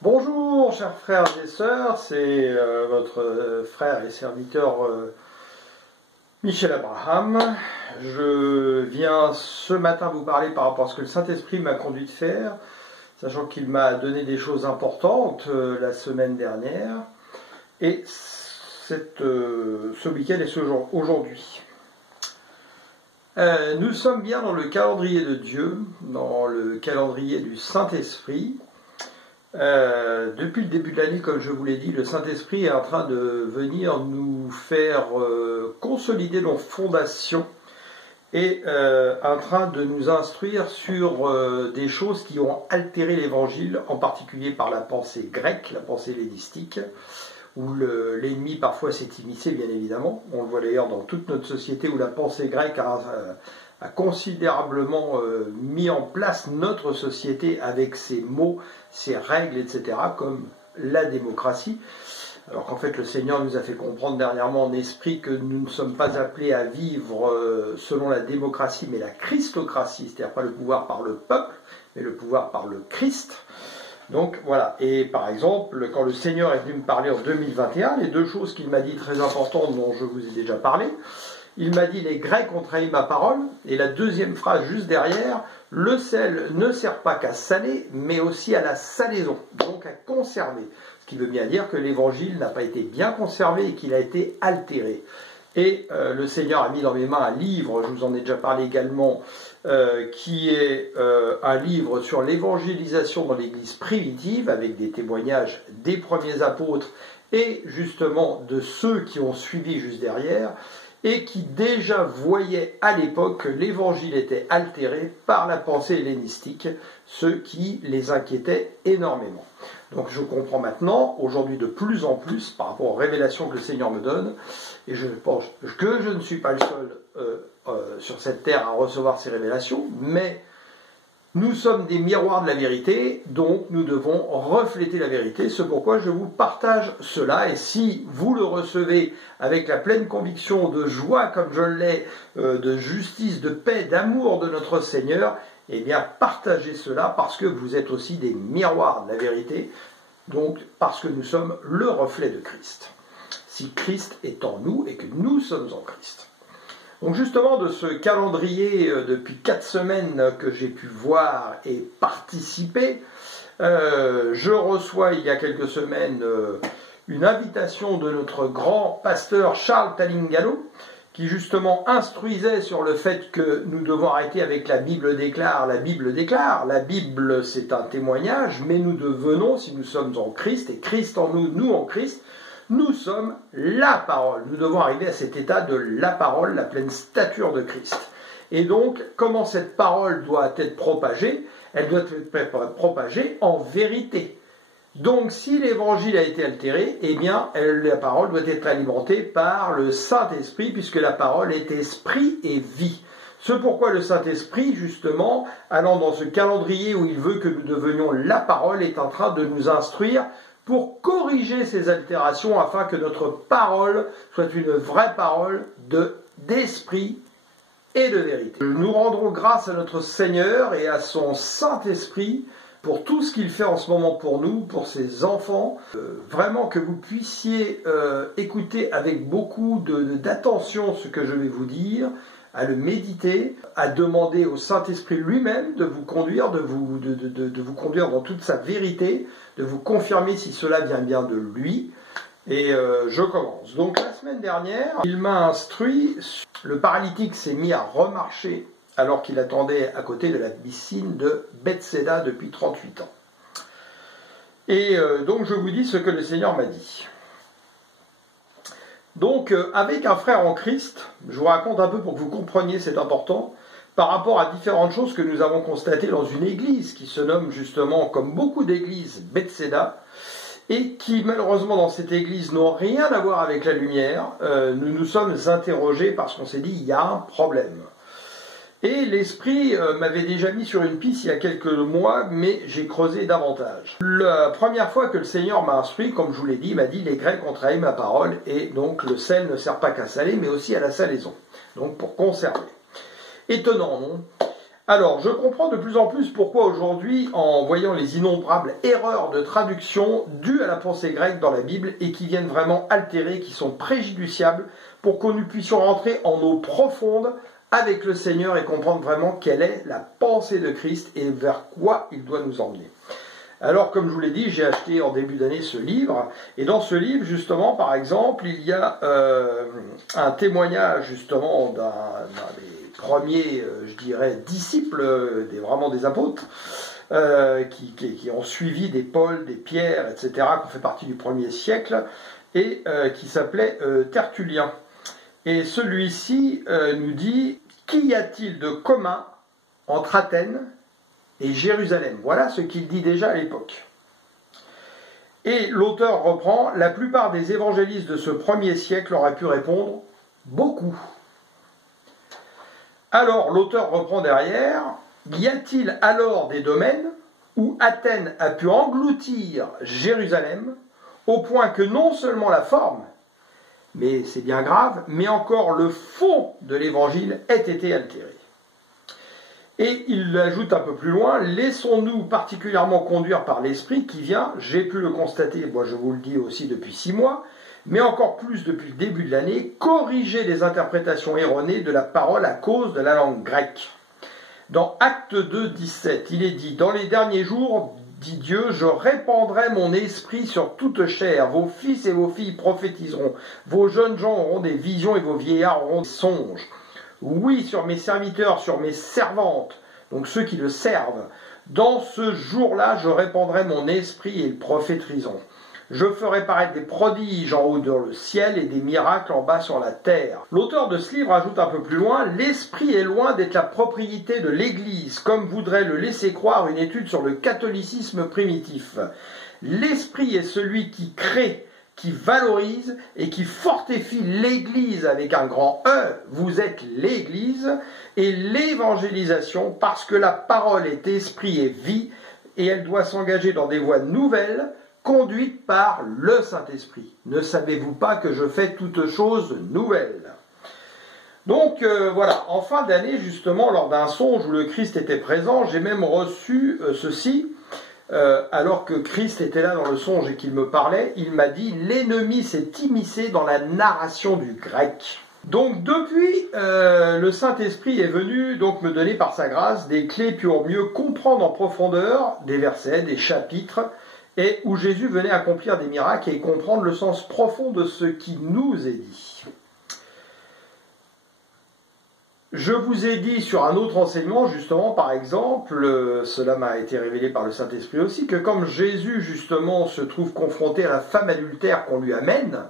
Bonjour chers frères et sœurs, c'est votre frère et serviteur Michel Abraham. Je viens ce matin vous parler par rapport à ce que le Saint-Esprit m'a conduit de faire, sachant qu'il m'a donné des choses importantes la semaine dernière, et ce week-end et ce jour aujourd'hui. Nous sommes bien dans le calendrier de Dieu, dans le calendrier du Saint-Esprit. Depuis le début de l'année, comme je vous l'ai dit, le Saint-Esprit est en train de venir nous faire consolider nos fondations et en train de nous instruire sur des choses qui ont altéré l'Évangile, en particulier par la pensée grecque, la pensée hellénistique, où l'ennemi parfois s'est immiscé, bien évidemment. On le voit d'ailleurs dans toute notre société où la pensée grecque a considérablement mis en place notre société avec ses mots, ses règles, etc., comme la démocratie. Alors qu'en fait, le Seigneur nous a fait comprendre dernièrement en esprit que nous ne sommes pas appelés à vivre selon la démocratie, mais la christocratie, c'est-à-dire pas le pouvoir par le peuple, mais le pouvoir par le Christ. Donc voilà, et par exemple, quand le Seigneur est venu me parler en 2021, les deux choses qu'il m'a dit très importantes dont je vous ai déjà parlé, il m'a dit: les Grecs ont trahi ma parole, et la deuxième phrase juste derrière: le sel ne sert pas qu'à saler, mais aussi à la salaison, donc à conserver. Ce qui veut bien dire que l'évangile n'a pas été bien conservé et qu'il a été altéré. Et le Seigneur a mis dans mes mains un livre, je vous en ai déjà parlé également, qui est un livre sur l'évangélisation dans l'Église primitive, avec des témoignages des premiers apôtres et justement de ceux qui ont suivi juste derrière, et qui déjà voyaient à l'époque que l'évangile était altéré par la pensée hellénistique, ce qui les inquiétait énormément. Donc je comprends maintenant, aujourd'hui de plus en plus, par rapport aux révélations que le Seigneur me donne, et je pense que je ne suis pas le seul sur cette terre à recevoir ces révélations, mais nous sommes des miroirs de la vérité, donc nous devons refléter la vérité. C'est pourquoi je vous partage cela, et si vous le recevez avec la pleine conviction de joie comme je l'ai, de justice, de paix, d'amour de notre Seigneur, eh bien partagez cela parce que vous êtes aussi des miroirs de la vérité, donc parce que nous sommes le reflet de Christ. Si Christ est en nous et que nous sommes en Christ. Donc justement, de ce calendrier depuis 4 semaines que j'ai pu voir et participer, je reçois il y a quelques semaines une invitation de notre grand pasteur Charles Talingalo, qui justement instruisait sur le fait que nous devons arrêter avec la Bible déclare, la Bible déclare. La Bible, c'est un témoignage, mais nous devenons, si nous sommes en Christ, et Christ en nous, nous en Christ, nous sommes la parole. Nous devons arriver à cet état de la parole, la pleine stature de Christ. Et donc, comment cette parole doit être propagée? Elle doit être propagée en vérité. Donc, si l'évangile a été altéré, eh bien, la parole doit être alimentée par le Saint-Esprit, puisque la parole est esprit et vie. C'est pourquoi le Saint-Esprit, justement, allant dans ce calendrier où il veut que nous devenions la parole, est en train de nous instruire pour corriger ces altérations afin que notre parole soit une vraie parole d'esprit et de vérité. Nous rendrons grâce à notre Seigneur et à son Saint-Esprit pour tout ce qu'il fait en ce moment pour nous, pour ses enfants. Vraiment que vous puissiez écouter avec beaucoup d'attention ce que je vais vous dire, à le méditer, à demander au Saint-Esprit lui-même de vous conduire, de vous conduire dans toute sa vérité, de vous confirmer si cela vient bien de lui. Et je commence. Donc la semaine dernière, il m'a instruit, le paralytique s'est mis à remarcher alors qu'il attendait à côté de la piscine de Bethséda depuis 38 ans. Et donc je vous dis ce que le Seigneur m'a dit. Donc, avec un frère en Christ, je vous raconte un peu pour que vous compreniez, c'est important, par rapport à différentes choses que nous avons constatées dans une église qui se nomme justement, comme beaucoup d'églises, Bethséda, et qui malheureusement dans cette église n'ont rien à voir avec la lumière. Nous nous sommes interrogés parce qu'on s'est dit, il y a un problème. Et l'Esprit m'avait déjà mis sur une piste il y a quelques mois, mais j'ai creusé davantage. La première fois que le Seigneur m'a instruit, comme je vous l'ai dit, il m'a dit: les Grecs ont trahi ma parole, et donc le sel ne sert pas qu'à saler, mais aussi à la salaison, donc pour conserver. Étonnant, non? Alors, je comprends de plus en plus pourquoi aujourd'hui, en voyant les innombrables erreurs de traduction dues à la pensée grecque dans la Bible et qui viennent vraiment altérer, qui sont préjudiciables, pour que nous puissions rentrer en eau profonde avec le Seigneur et comprendre vraiment quelle est la pensée de Christ et vers quoi il doit nous emmener. Alors, comme je vous l'ai dit, j'ai acheté en début d'année ce livre, et dans ce livre, justement, par exemple, il y a un témoignage, justement, d'un des premiers, je dirais, disciples, vraiment des apôtres, qui ont suivi des Paul, des Pierre, etc., qui ont fait partie du 1er siècle, et qui s'appelait Tertullien. Et celui-ci nous dit « Qu'y a-t-il de commun entre Athènes et Jérusalem ?» Voilà ce qu'il dit déjà à l'époque. Et l'auteur reprend « La plupart des évangélistes de ce 1er siècle auraient pu répondre « Beaucoup ». Alors l'auteur reprend derrière « Y a-t-il alors des domaines où Athènes a pu engloutir Jérusalem au point que non seulement la forme, mais c'est bien grave, mais encore le fond de l'évangile ait été altéré. » Et il ajoute un peu plus loin, « Laissons-nous particulièrement conduire par l'Esprit qui vient, j'ai pu le constater, moi je vous le dis aussi depuis 6 mois, mais encore plus depuis le début de l'année, corriger les interprétations erronées de la parole à cause de la langue grecque. » Dans Acte 2, 17, il est dit « Dans les derniers jours, dit Dieu, je répandrai mon esprit sur toute chair. Vos fils et vos filles prophétiseront. Vos jeunes gens auront des visions et vos vieillards auront des songes. Oui, sur mes serviteurs, sur mes servantes, donc ceux qui le servent. Dans ce jour-là, je répandrai mon esprit et ils prophétiseront. Je ferai paraître des prodiges en haut dans le ciel et des miracles en bas sur la terre. » L'auteur de ce livre ajoute un peu plus loin, « L'esprit est loin d'être la propriété de l'Église, comme voudrait le laisser croire une étude sur le catholicisme primitif. L'esprit est celui qui crée, qui valorise et qui fortifie l'Église avec un grand E. Vous êtes l'Église et l'évangélisation parce que la parole est esprit et vie et elle doit s'engager dans des voies nouvelles conduite par le Saint-Esprit. Ne savez-vous pas que je fais toutes choses nouvelles ? Donc voilà, en fin d'année, justement, lors d'un songe où le Christ était présent, j'ai même reçu ceci, alors que Christ était là dans le songe et qu'il me parlait, il m'a dit « L'ennemi s'est immiscé dans la narration du grec ». Donc depuis, le Saint-Esprit est venu donc me donner par sa grâce des clés pour mieux comprendre en profondeur des versets, des chapitres, et où Jésus venait accomplir des miracles et comprendre le sens profond de ce qui nous est dit. Je vous ai dit sur un autre enseignement, justement, par exemple, cela m'a été révélé par le Saint-Esprit aussi, que comme Jésus, justement, se trouve confronté à la femme adultère qu'on lui amène,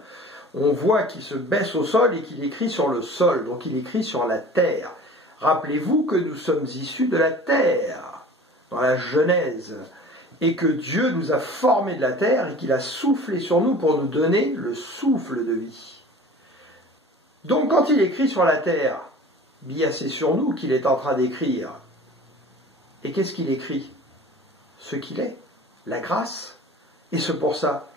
on voit qu'il se baisse au sol et qu'il écrit sur le sol, donc il écrit sur la terre. Rappelez-vous que nous sommes issus de la terre, dans la Genèse, et que Dieu nous a formés de la terre et qu'il a soufflé sur nous pour nous donner le souffle de vie. Donc quand il écrit sur la terre, bien c'est sur nous qu'il est en train d'écrire. Et qu'est-ce qu'il écrit ? Ce qu'il est, la grâce. Et c'est pour ça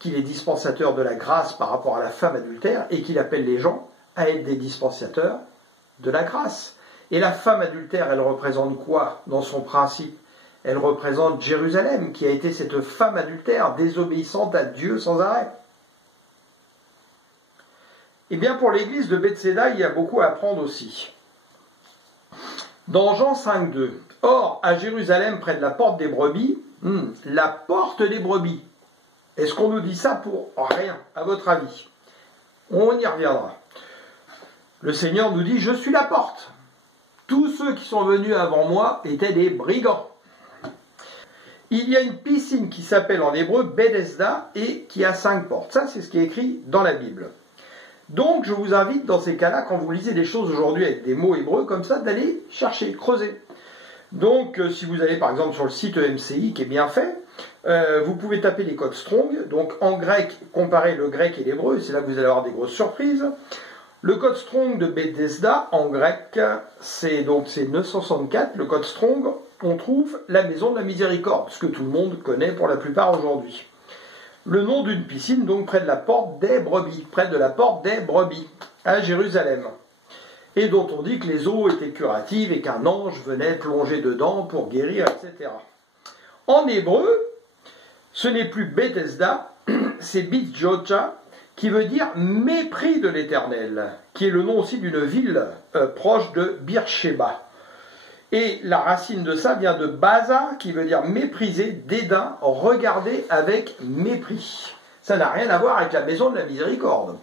qu'il est dispensateur de la grâce par rapport à la femme adultère et qu'il appelle les gens à être des dispensateurs de la grâce. Et la femme adultère, elle représente quoi dans son principe ? Elle représente Jérusalem, qui a été cette femme adultère, désobéissante à Dieu sans arrêt. Eh bien, pour l'église de Bethséda, il y a beaucoup à apprendre aussi. Dans Jean 5,2, « Or, à Jérusalem, près de la porte des brebis, la porte des brebis. » Est-ce qu'on nous dit ça pour rien, à votre avis ? On y reviendra. Le Seigneur nous dit « Je suis la porte. Tous ceux qui sont venus avant moi étaient des brigands. » Il y a une piscine qui s'appelle en hébreu Bethesda et qui a 5 portes. Ça, c'est ce qui est écrit dans la Bible. Donc, je vous invite dans ces cas-là, quand vous lisez des choses aujourd'hui avec des mots hébreux comme ça, d'aller chercher, creuser. Donc, si vous allez par exemple sur le site EMCI, qui est bien fait, vous pouvez taper les codes Strong. Donc, en grec, comparer le grec et l'hébreu, c'est là que vous allez avoir des grosses surprises. Le code Strong de Bethesda, en grec, c'est 964. Le code Strong, on trouve la maison de la miséricorde, ce que tout le monde connaît pour la plupart aujourd'hui. Le nom d'une piscine, donc près de la porte des brebis, à Jérusalem. et dont on dit que les eaux étaient curatives et qu'un ange venait plonger dedans pour guérir, etc. En hébreu, ce n'est plus Bethesda, c'est Bithjocha, qui veut dire mépris de l'Éternel, qui est le nom aussi d'une ville proche de Beersheba. Et la racine de ça vient de Baza, qui veut dire mépriser, dédain, regarder avec mépris. Ça n'a rien à voir avec la maison de la miséricorde.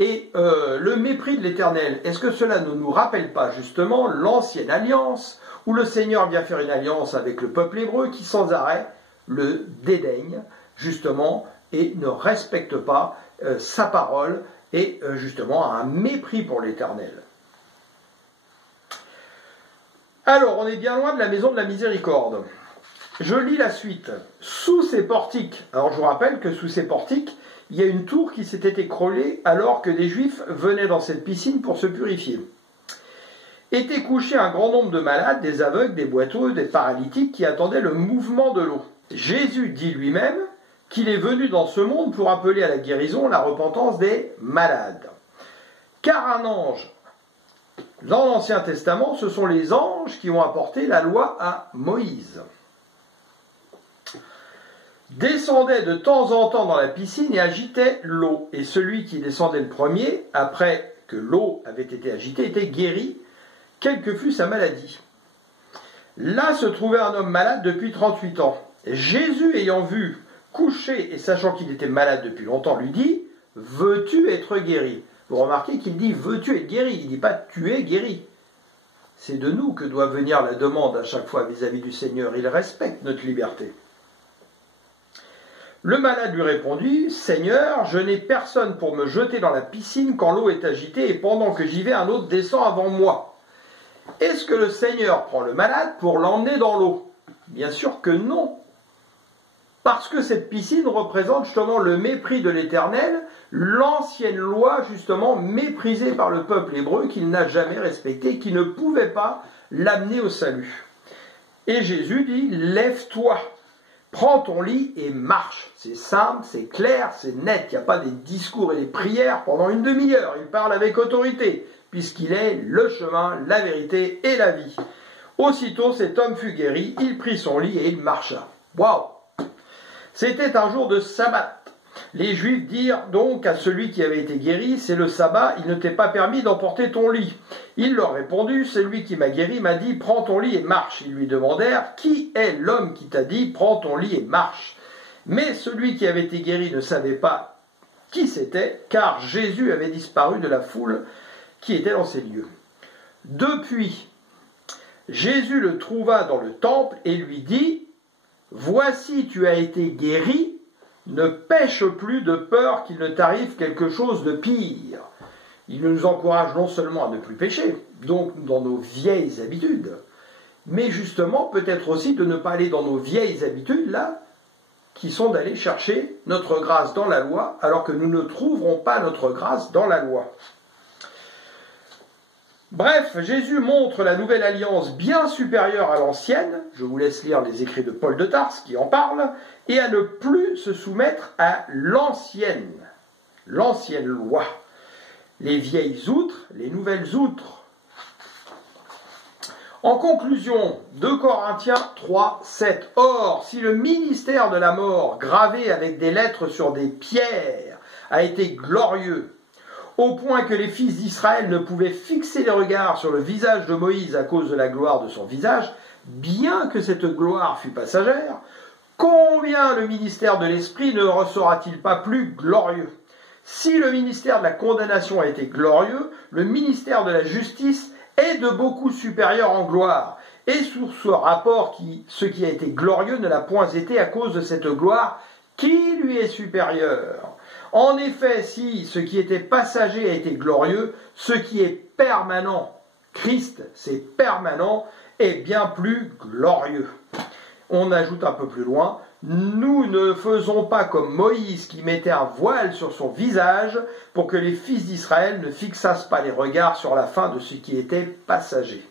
Et le mépris de l'Éternel, est-ce que cela ne nous rappelle pas justement l'ancienne alliance, où le Seigneur vient faire une alliance avec le peuple hébreu qui sans arrêt le dédaigne, justement, et ne respecte pas sa parole, et justement a un mépris pour l'Éternel. Alors, on est bien loin de la maison de la miséricorde. Je lis la suite. Sous ces portiques, alors je vous rappelle que sous ces portiques, il y a une tour qui s'était écroulée alors que des Juifs venaient dans cette piscine pour se purifier. Étaient couchés un grand nombre de malades, des aveugles, des boiteux, des paralytiques qui attendaient le mouvement de l'eau. Jésus dit lui-même qu'il est venu dans ce monde pour appeler à la guérison, la repentance des malades. Car un ange, dans l'Ancien Testament, ce sont les anges qui ont apporté la loi à Moïse, descendait de temps en temps dans la piscine et agitait l'eau. Et celui qui descendait le premier, après que l'eau avait été agitée, était guéri, quelle que fût sa maladie. Là se trouvait un homme malade depuis 38 ans. Jésus, ayant vu couché et sachant qu'il était malade depuis longtemps, lui dit « Veux-tu être guéri ?» Vous remarquez qu'il dit « Veux-tu être guéri ?» Il ne dit pas « Tu es guéri ». C'est de nous que doit venir la demande à chaque fois vis-à-vis du Seigneur. Il respecte notre liberté. Le malade lui répondit « Seigneur, je n'ai personne pour me jeter dans la piscine quand l'eau est agitée et pendant que j'y vais, un autre descend avant moi. Est-ce que le Seigneur prend le malade pour l'emmener dans l'eau ? Bien sûr que non. Parce que cette piscine représente justement le mépris de l'Éternel, l'ancienne loi justement méprisée par le peuple hébreu qu'il n'a jamais respectée, qui ne pouvait pas l'amener au salut. Et Jésus dit « Lève-toi ». Prends ton lit et marche. C'est simple, c'est clair, c'est net. Il n'y a pas des discours et des prières pendant une demi-heure. Il parle avec autorité, puisqu'il est le chemin, la vérité et la vie. Aussitôt, cet homme fut guéri, il prit son lit et il marcha. Waouh! C'était un jour de sabbat. Les Juifs dirent donc à celui qui avait été guéri, c'est le sabbat, il ne t'est pas permis d'emporter ton lit. Il leur répondit, celui qui m'a guéri m'a dit, prends ton lit et marche. Ils lui demandèrent, qui est l'homme qui t'a dit, prends ton lit et marche? Mais celui qui avait été guéri ne savait pas qui c'était, car Jésus avait disparu de la foule qui était dans ces lieux. Depuis, Jésus le trouva dans le temple et lui dit, voici tu as été guéri, ne pêche plus de peur qu'il ne t'arrive quelque chose de pire. Il nous encourage non seulement à ne plus pécher, donc dans nos vieilles habitudes, mais justement peut-être aussi de ne pas aller dans nos vieilles habitudes, là, qui sont d'aller chercher notre grâce dans la loi, alors que nous ne trouverons pas notre grâce dans la loi. Bref, Jésus montre la nouvelle alliance bien supérieure à l'ancienne, je vous laisse lire les écrits de Paul de Tarse qui en parle, et à ne plus se soumettre à l'ancienne loi. Les vieilles outres, les nouvelles outres. En conclusion, 2 Corinthiens 3, 7. Or, si le ministère de la mort, gravé avec des lettres sur des pierres, a été glorieux, au point que les fils d'Israël ne pouvaient fixer les regards sur le visage de Moïse à cause de la gloire de son visage, bien que cette gloire fût passagère, combien le ministère de l'Esprit ne sera-t-il pas plus glorieux? Si le ministère de la condamnation a été glorieux, le ministère de la justice est de beaucoup supérieur en gloire. Et sur ce rapport, ce qui a été glorieux ne l'a point été à cause de cette gloire qui lui est supérieure. En effet, si ce qui était passager a été glorieux, ce qui est permanent, Christ, c'est permanent, est bien plus glorieux. On ajoute un peu plus loin, nous ne faisons pas comme Moïse qui mettait un voile sur son visage pour que les fils d'Israël ne fixassent pas les regards sur la fin de ce qui était passager.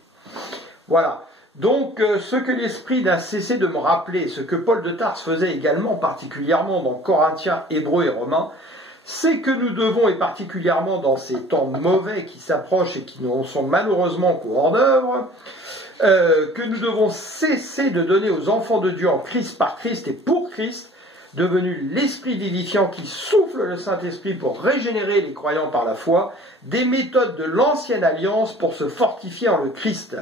Voilà. Donc, ce que l'Esprit n'a cessé de me rappeler, ce que Paul de Tarse faisait également particulièrement dans Corinthiens, Hébreux et Romains, c'est que nous devons, et particulièrement dans ces temps mauvais qui s'approchent et qui ne sont malheureusement qu'au hors-d'œuvre, que nous devons cesser de donner aux enfants de Dieu en Christ, par Christ et pour Christ, devenu l'Esprit vivifiant qui souffle le Saint-Esprit pour régénérer les croyants par la foi, des méthodes de l'ancienne alliance pour se fortifier en le Christ.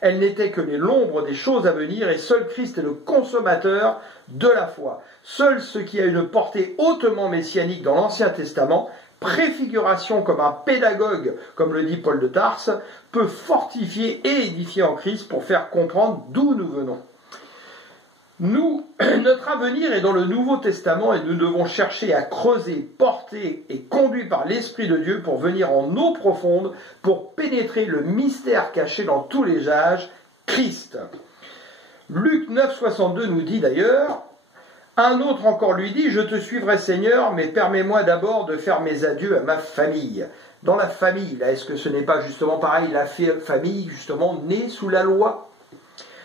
Elles n'étaient que l'ombre des choses à venir, et seul Christ est le consommateur de la foi. Seul ce qui a une portée hautement messianique dans l'Ancien Testament, préfiguration comme un pédagogue, comme le dit Paul de Tarse, peut fortifier et édifier en Christ pour faire comprendre d'où nous venons. Notre avenir est dans le Nouveau Testament et nous devons chercher à creuser, porter et conduit par l'Esprit de Dieu pour venir en eau profonde, pour pénétrer le mystère caché dans tous les âges, Christ. Luc 9, 62 nous dit d'ailleurs, un autre encore lui dit, je te suivrai Seigneur, mais permets-moi d'abord de faire mes adieux à ma famille. Dans la famille, là, est-ce que ce n'est pas justement pareil, la famille justement née sous la loi ?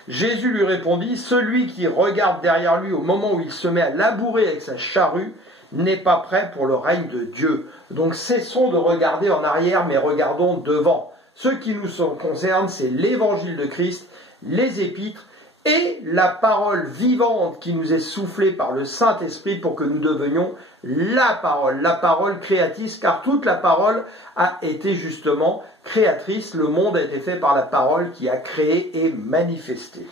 Jésus lui répondit, celui qui regarde derrière lui au moment où il se met à labourer avec sa charrue n'est pas prêt pour le règne de Dieu. Donc cessons de regarder en arrière, mais regardons devant. Ce qui nous concerne, c'est l'évangile de Christ, les épîtres et la parole vivante qui nous est soufflée par le Saint-Esprit pour que nous devenions la parole créatrice, car toute la parole a été justement créatrice, le monde a été fait par la parole qui a créé et manifesté.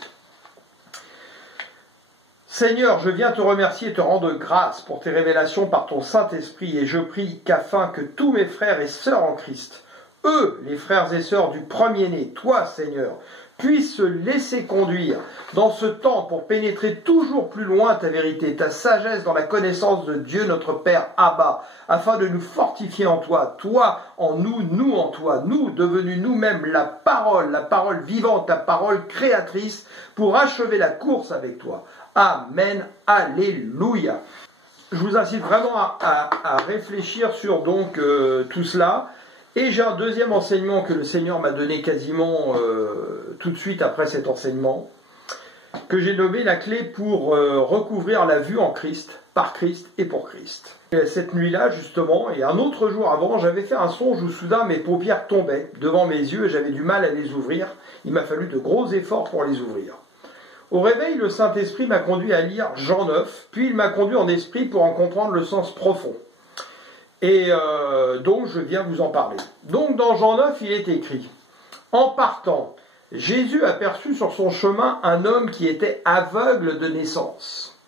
Seigneur, je viens te remercier et te rendre grâce pour tes révélations par ton Saint-Esprit, et je prie qu'afin que tous mes frères et sœurs en Christ, eux, les frères et sœurs du premier-né, toi, Seigneur, puissent se laisser conduire dans ce temps pour pénétrer toujours plus loin ta vérité, ta sagesse dans la connaissance de Dieu notre Père Abba, afin de nous fortifier en toi, toi en nous, nous en toi, nous devenus nous-mêmes la parole vivante, la parole créatrice, pour achever la course avec toi. Amen, alléluia. Je vous incite vraiment à réfléchir sur donc tout cela. Et j'ai un deuxième enseignement que le Seigneur m'a donné quasiment tout de suite après cet enseignement, que j'ai nommé la clé pour recouvrir la vue en Christ, par Christ et pour Christ. Et cette nuit-là, justement, et un autre jour avant, j'avais fait un songe où soudain mes paupières tombaient devant mes yeux et j'avais du mal à les ouvrir. Il m'a fallu de gros efforts pour les ouvrir. Au réveil, le Saint-Esprit m'a conduit à lire Jean 9, puis il m'a conduit en esprit pour en comprendre le sens profond. Et donc je viens vous en parler. Donc dans Jean 9, il est écrit, en partant, Jésus aperçut sur son chemin un homme qui était aveugle de naissance.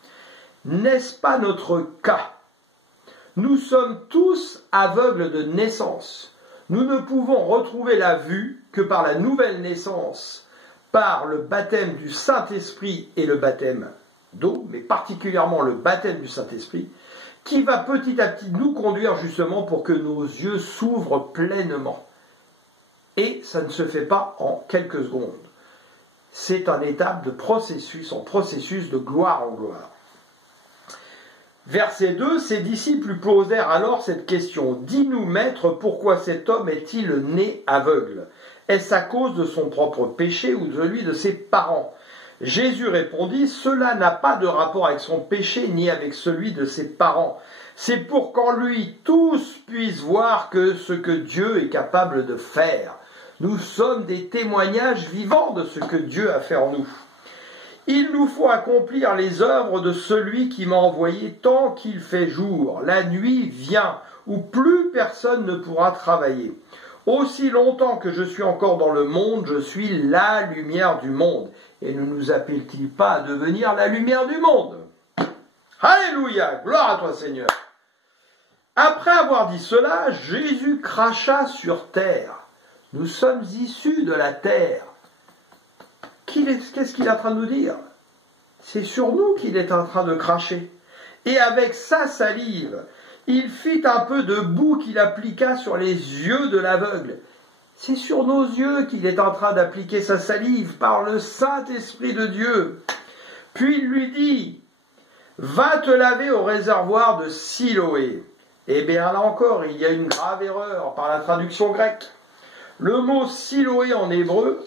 N'est-ce pas notre cas? Nous sommes tous aveugles de naissance. Nous ne pouvons retrouver la vue que par la nouvelle naissance, par le baptême du Saint-Esprit et le baptême d'eau, mais particulièrement le baptême du Saint-Esprit, qui va petit à petit nous conduire justement pour que nos yeux s'ouvrent pleinement. Et ça ne se fait pas en quelques secondes. C'est une étape de processus, en processus de gloire en gloire. Verset 2, ses disciples lui posèrent alors cette question. Dis-nous, maître, pourquoi cet homme est-il né aveugle? Est-ce à cause de son propre péché ou de celui de ses parents? Jésus répondit, cela n'a pas de rapport avec son péché ni avec celui de ses parents. C'est pour qu'en lui tous puissent voir ce que Dieu est capable de faire. Nous sommes des témoignages vivants de ce que Dieu a fait en nous. Il nous faut accomplir les œuvres de celui qui m'a envoyé tant qu'il fait jour. La nuit vient où plus personne ne pourra travailler. Aussi longtemps que je suis encore dans le monde, je suis la lumière du monde. Et ne nous appelle-t-il pas à devenir la lumière du monde? Alléluia, gloire à toi Seigneur. Après avoir dit cela, Jésus cracha sur terre. Nous sommes issus de la terre. Qu'est-ce qu'il est en train de nous dire? C'est sur nous qu'il est en train de cracher. Et avec sa salive, il fit un peu de boue qu'il appliqua sur les yeux de l'aveugle. C'est sur nos yeux qu'il est en train d'appliquer sa salive par le Saint-Esprit de Dieu. Puis il lui dit, va te laver au réservoir de Siloé. Eh bien là encore, il y a une grave erreur par la traduction grecque. Le mot Siloé en hébreu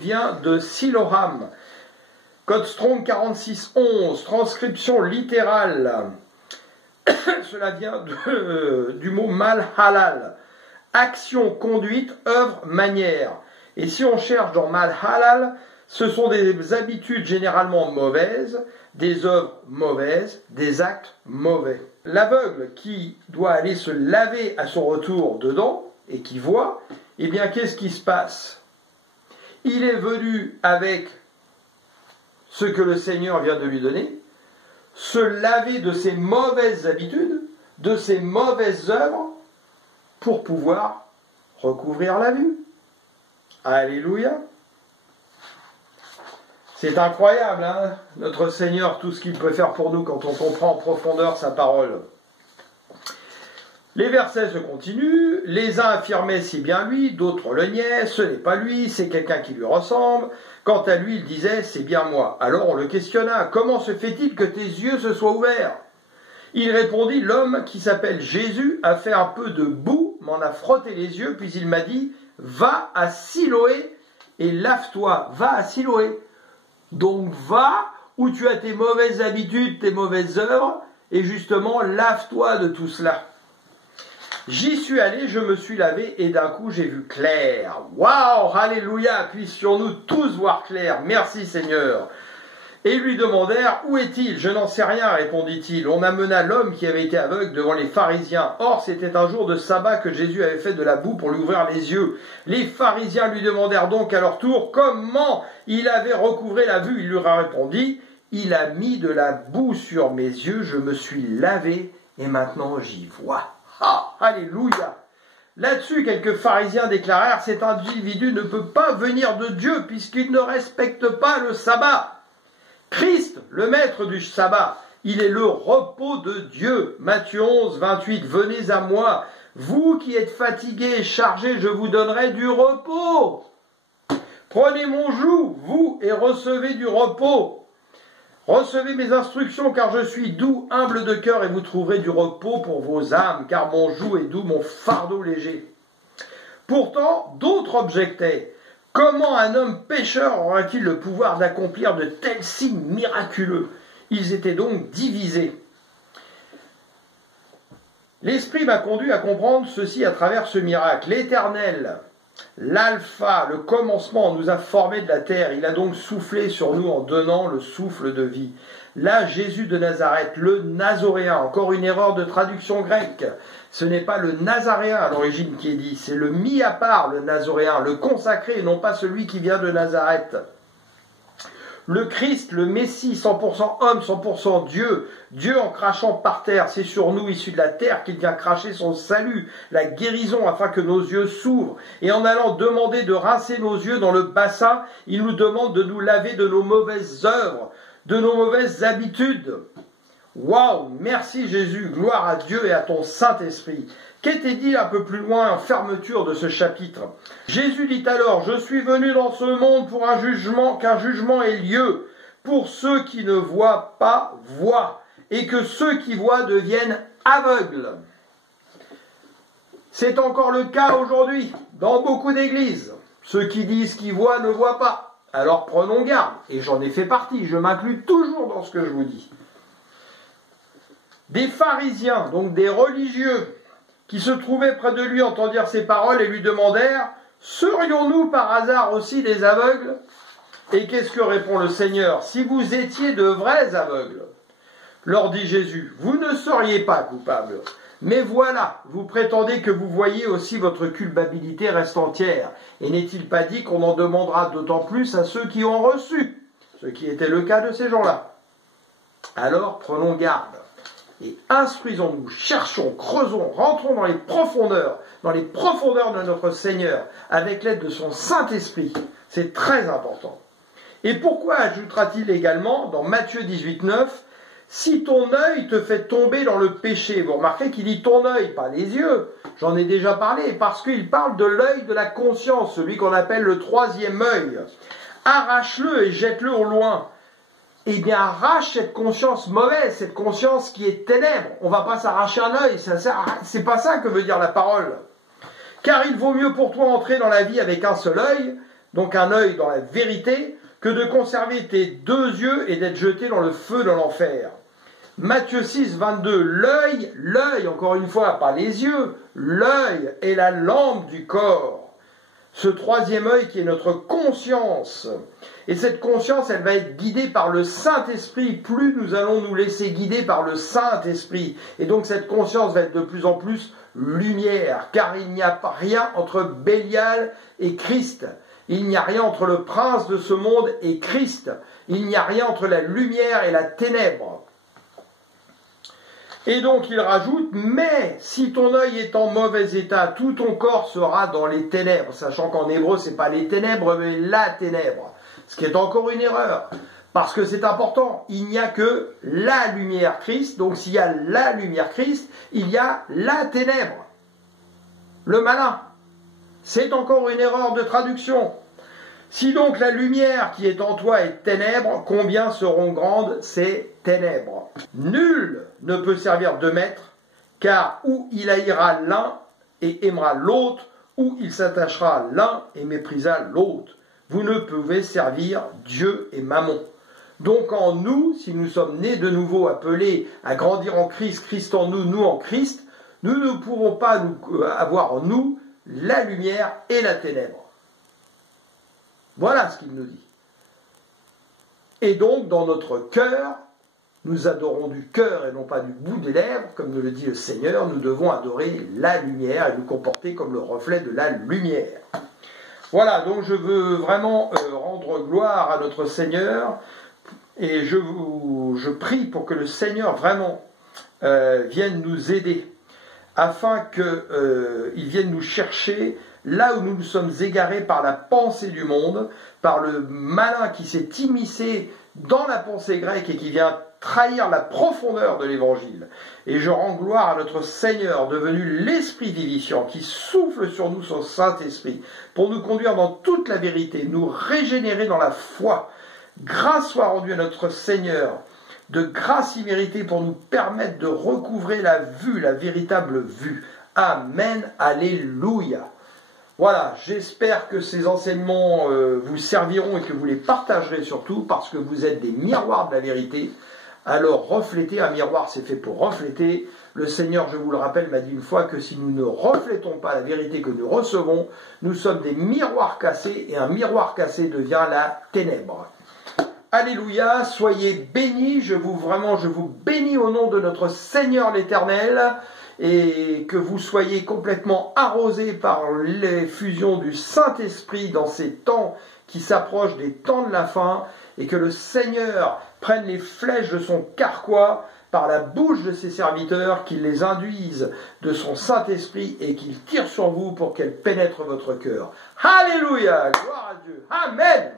vient de Siloham. Code Strong 4611, transcription littérale. Cela vient du mot mal halal. Action, conduite, œuvre, manière. Et si on cherche dans mal halal, ce sont des habitudes généralement mauvaises, des œuvres mauvaises, des actes mauvais. L'aveugle qui doit aller se laver à son retour dedans et qui voit, eh bien qu'est-ce qui se passe? Il est venu avec ce que le Seigneur vient de lui donner, se laver de ses mauvaises habitudes, de ses mauvaises œuvres, pour pouvoir recouvrir la vue. Alléluia. C'est incroyable, hein, notre Seigneur, tout ce qu'il peut faire pour nous quand on comprend en profondeur sa parole. Les versets se continuent, les uns affirmaient c'est bien lui, d'autres le niaient, ce n'est pas lui, c'est quelqu'un qui lui ressemble. Quant à lui, il disait c'est bien moi. Alors on le questionna, comment se fait-il que tes yeux se soient ouverts? Il répondit, l'homme qui s'appelle Jésus a fait un peu de boue, m'en a frotté les yeux, puis il m'a dit, va à Siloé et lave-toi, va à Siloé. Donc va où tu as tes mauvaises habitudes, tes mauvaises œuvres, et justement lave-toi de tout cela. J'y suis allé, je me suis lavé, et d'un coup j'ai vu clair. Waouh, alléluia, puissions-nous tous voir clair. Merci Seigneur. Et ils lui demandèrent, où est-il? Je n'en sais rien, répondit-il. On amena l'homme qui avait été aveugle devant les pharisiens. Or, c'était un jour de sabbat que Jésus avait fait de la boue pour lui ouvrir les yeux. Les pharisiens lui demandèrent donc à leur tour comment il avait recouvré la vue. Il leur a répondu, il a mis de la boue sur mes yeux, je me suis lavé et maintenant j'y vois. Ah, alléluia! Là-dessus, quelques pharisiens déclarèrent, cet individu ne peut pas venir de Dieu puisqu'il ne respecte pas le sabbat. Christ, le maître du sabbat, il est le repos de Dieu. Matthieu 11, 28, venez à moi, vous qui êtes fatigués et chargés, je vous donnerai du repos. Prenez mon joug, vous, et recevez du repos. Recevez mes instructions, car je suis doux, humble de cœur, et vous trouverez du repos pour vos âmes, car mon joug est doux, mon fardeau léger. Pourtant, d'autres objectaient. Comment un homme pécheur aura-t-il le pouvoir d'accomplir de tels signes miraculeux? Ils étaient donc divisés. L'Esprit m'a conduit à comprendre ceci à travers ce miracle. L'Éternel, l'Alpha, le commencement, nous a formés de la terre. Il a donc soufflé sur nous en donnant le souffle de vie. Là, Jésus de Nazareth, le Nazoréen, encore une erreur de traduction grecque. Ce n'est pas le Nazaréen à l'origine qui est dit, c'est le mis à part, le Nazoréen, le consacré, et non pas celui qui vient de Nazareth. Le Christ, le Messie, 100% homme, 100% Dieu, Dieu en crachant par terre, c'est sur nous, issus de la terre, qu'il vient cracher son salut, la guérison, afin que nos yeux s'ouvrent. Et en allant demander de rincer nos yeux dans le bassin, il nous demande de nous laver de nos mauvaises œuvres, de nos mauvaises habitudes. Waouh, merci Jésus, gloire à Dieu et à ton Saint-Esprit. Qu'était dit un peu plus loin en fermeture de ce chapitre? Jésus dit alors, je suis venu dans ce monde pour un jugement, qu'un jugement ait lieu, pour ceux qui ne voient pas voient, et que ceux qui voient deviennent aveugles. C'est encore le cas aujourd'hui, dans beaucoup d'églises. Ceux qui disent qu'ils voient ne voient pas. Alors prenons garde, et j'en ai fait partie, je m'inclus toujours dans ce que je vous dis. Des pharisiens, donc des religieux, qui se trouvaient près de lui entendirent ces paroles et lui demandèrent « Serions-nous par hasard aussi des aveugles ?» Et qu'est-ce que répond le Seigneur? « Si vous étiez de vrais aveugles, leur dit Jésus, vous ne seriez pas coupables. Mais voilà, vous prétendez que vous voyez aussi votre culpabilité reste entière. Et n'est-il pas dit qu'on en demandera d'autant plus à ceux qui ont reçu, ce qui était le cas de ces gens-là? Alors prenons garde. Et instruisons-nous, cherchons, creusons, rentrons dans les profondeurs de notre Seigneur, avec l'aide de son Saint-Esprit. C'est très important. Et pourquoi ajoutera-t-il également, dans Matthieu 18, 9, si ton œil te fait tomber dans le péché, vous remarquez qu'il dit ton œil, pas les yeux, j'en ai déjà parlé, parce qu'il parle de l'œil de la conscience, celui qu'on appelle le troisième œil. Arrache-le et jette-le au loin. Eh bien, arrache cette conscience mauvaise, cette conscience qui est ténèbre. On ne va pas s'arracher un œil, c'est pas ça que veut dire la parole. Car il vaut mieux pour toi entrer dans la vie avec un seul œil, donc un œil dans la vérité, que de conserver tes deux yeux et d'être jeté dans le feu de l'enfer. Matthieu 6, 22, l'œil, encore une fois, pas les yeux, l'œil est la lampe du corps. Ce troisième œil qui est notre conscience. Et cette conscience, elle va être guidée par le Saint-Esprit. Plus nous allons nous laisser guider par le Saint-Esprit. Et donc cette conscience va être de plus en plus lumière, car il n'y a pas rien entre Bélial et Christ. Il n'y a rien entre le prince de ce monde et Christ. Il n'y a rien entre la lumière et la ténèbre. Et donc il rajoute, mais si ton œil est en mauvais état, tout ton corps sera dans les ténèbres, sachant qu'en hébreu c'est pas les ténèbres mais la ténèbre, ce qui est encore une erreur, parce que c'est important, il n'y a que la lumière Christ, donc s'il y a la lumière Christ, il y a la ténèbre, le malin, c'est encore une erreur de traduction. Si donc la lumière qui est en toi est ténèbres, combien seront grandes ces ténèbres? Nul ne peut servir de maître, car ou il haïra l'un et aimera l'autre, ou il s'attachera à l'un et méprisera l'autre. Vous ne pouvez servir Dieu et Mammon. Donc en nous, si nous sommes nés de nouveau, appelés à grandir en Christ, Christ en nous, nous en Christ, nous ne pourrons pas avoir en nous la lumière et la ténèbre. Voilà ce qu'il nous dit. Et donc, dans notre cœur, nous adorons du cœur et non pas du bout des lèvres, comme nous le dit le Seigneur, nous devons adorer la lumière et nous comporter comme le reflet de la lumière. Voilà, donc je veux vraiment rendre gloire à notre Seigneur et je prie pour que le Seigneur vraiment vienne nous aider, afin qu'il vienne nous chercher là où nous nous sommes égarés par la pensée du monde, par le malin qui s'est immiscé dans la pensée grecque et qui vient trahir la profondeur de l'Évangile. Et je rends gloire à notre Seigneur, devenu l'Esprit vivifiant, qui souffle sur nous son Saint-Esprit, pour nous conduire dans toute la vérité, nous régénérer dans la foi. Grâce soit rendue à notre Seigneur, de grâce imméritée pour nous permettre de recouvrer la vue, la véritable vue. Amen, alléluia. Voilà, j'espère que ces enseignements vous serviront et que vous les partagerez surtout parce que vous êtes des miroirs de la vérité. Alors reflétez, un miroir c'est fait pour refléter. Le Seigneur, je vous le rappelle, m'a dit une fois que si nous ne reflétons pas la vérité que nous recevons, nous sommes des miroirs cassés et un miroir cassé devient la ténèbre. Alléluia, soyez bénis, je vous bénis au nom de notre Seigneur l'Éternel. Et que vous soyez complètement arrosés par l'effusion du Saint-Esprit dans ces temps qui s'approchent des temps de la fin, et que le Seigneur prenne les flèches de son carquois par la bouche de ses serviteurs, qu'il les induise de son Saint-Esprit et qu'il tire sur vous pour qu'elle pénètre votre cœur. Alléluia, gloire à Dieu, Amen.